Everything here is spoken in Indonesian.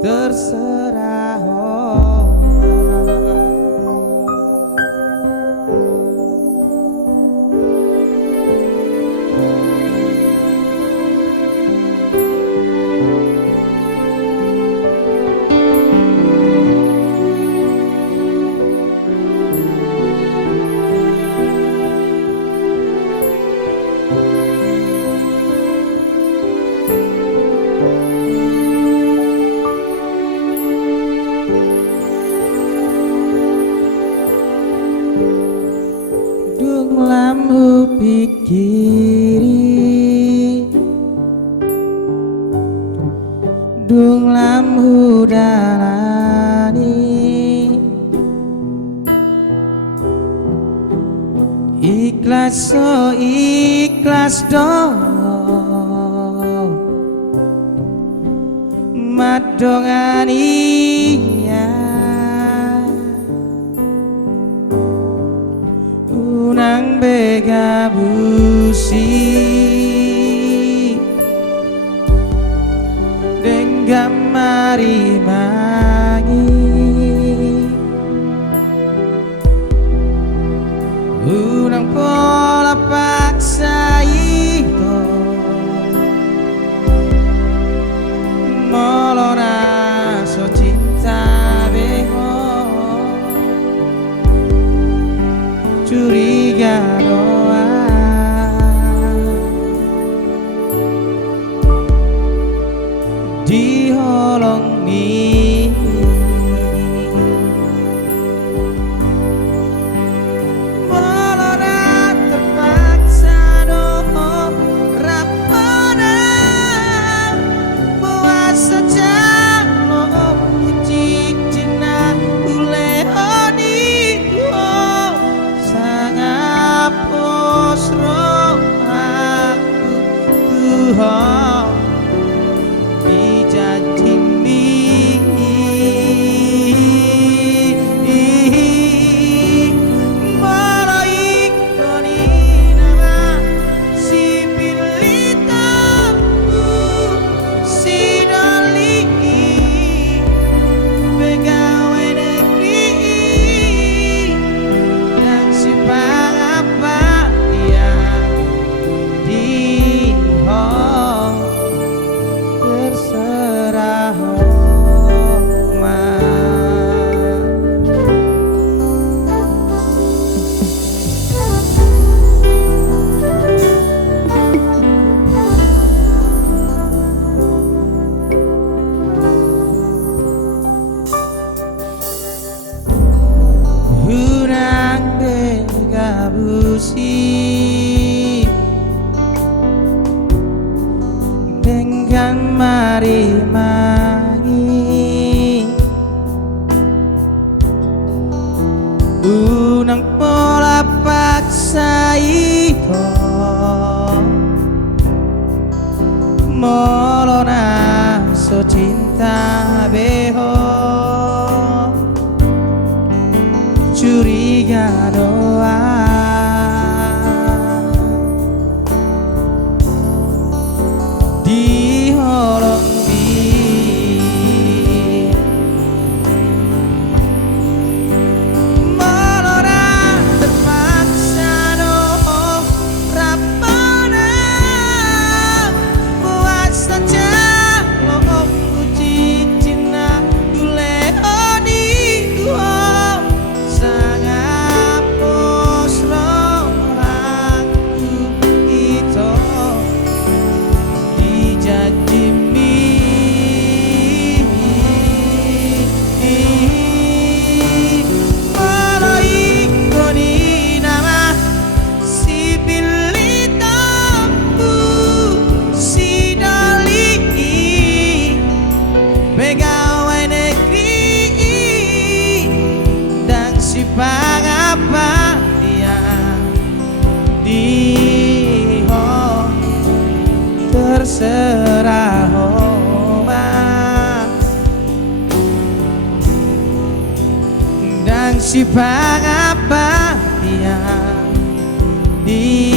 terserah dung lamhu pikiri dung lamhu dalani ikhlas so ikhlas do madongani unang begabusi dengan mari mangi unang pola paksa itu molona so cinta beho curiga doa di holong ini molona terpaksa doa rapona puasa jalo ucik cina uleoni posro aku Tuhan dijajimi maraik koni nama si pilitaku si doli pegawai negeri dan si pangapa terserah hunang begabusi dengan mari mangi unang pola paksa itu molona so cinta beho curiga doa di holong ini molona terpaksa doa rapona puasa jalo uji cina uleoni sangat posro aku itu dijajimi maraik koni nama si pilitaku si doli pegawai negeri dan si pangapa dia di terserah dan si pangapa dia di